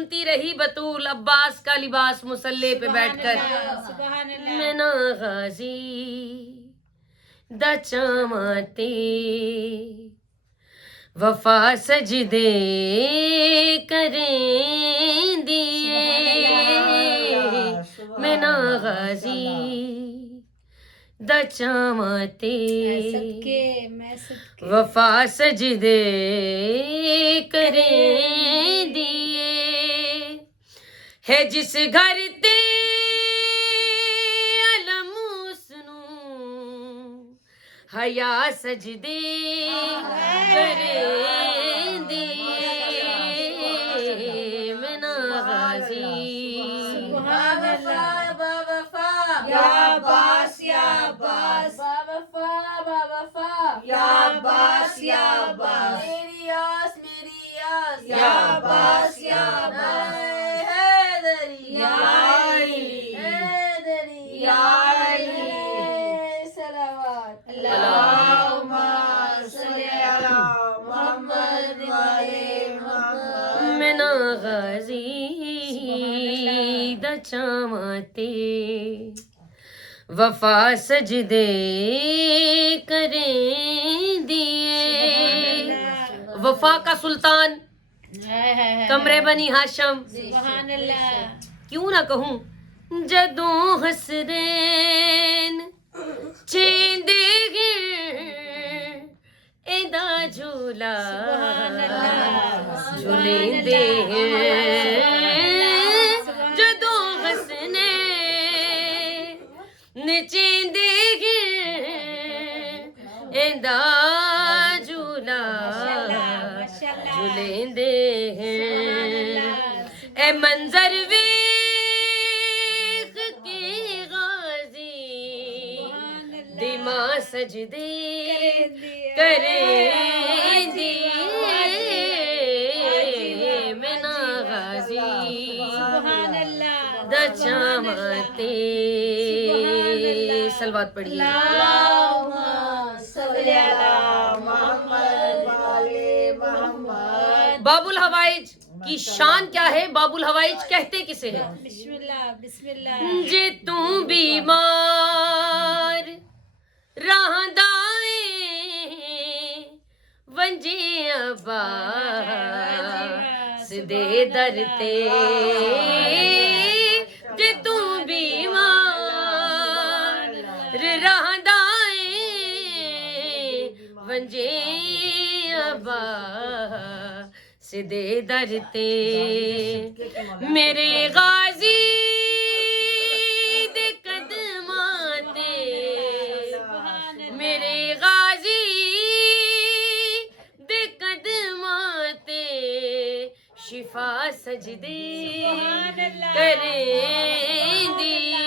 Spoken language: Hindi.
सुनती रही बतूल अब्बास का लिबास मुसल्ले पे बैठकर। मैं ना गाजी दा चामाते वफा सजदे करें दिए। मैं ना गाजी दा चामाते वफा सजदे करें दिए। है जिस घर ते अलम उसनू हया सजदे करें दिए। मैं ना गाजी या अब्बास या अब्बास या अब्बास या अब्बास मेरी आस या अब्बास या अब्बास हैदरी या अली हैदरी या अली सलावत अल्लाहुम्मा सल्ली अला मुहम्मद व आले मुहम्मद। मैं ना गाजी दा चामाते वफा सजदे करें दिए। वफा का सुल्तान कमरे बनी हाशम, क्यों ना कहूं जदों हसरैन चेंदे एदा झूला झूलेंदे जदों हसनैन चेंदे एदा झूला झूलेंदे ए मंजर वेख के गाजी दिमा सजदे करें दिए। मैं ना गाजी दा चामाते। सलवात पढ़िए। अल्लाहुम्मा सल्ली अला मुहम्मद व आले मुहम्मद। बाबुल हवाइज की शान क्या है? बाबुल हवाइज कहते किसे है? जे तू बीमार रहंदाए वंजे अब्बास दे दर ते। जे तू बीमार रहंदाए वंजे अब्बास दे दर ते। मेरे गाजी दे कदमां ते मेरे गाजी दे कदमां ते शिफा सजदे करें दी।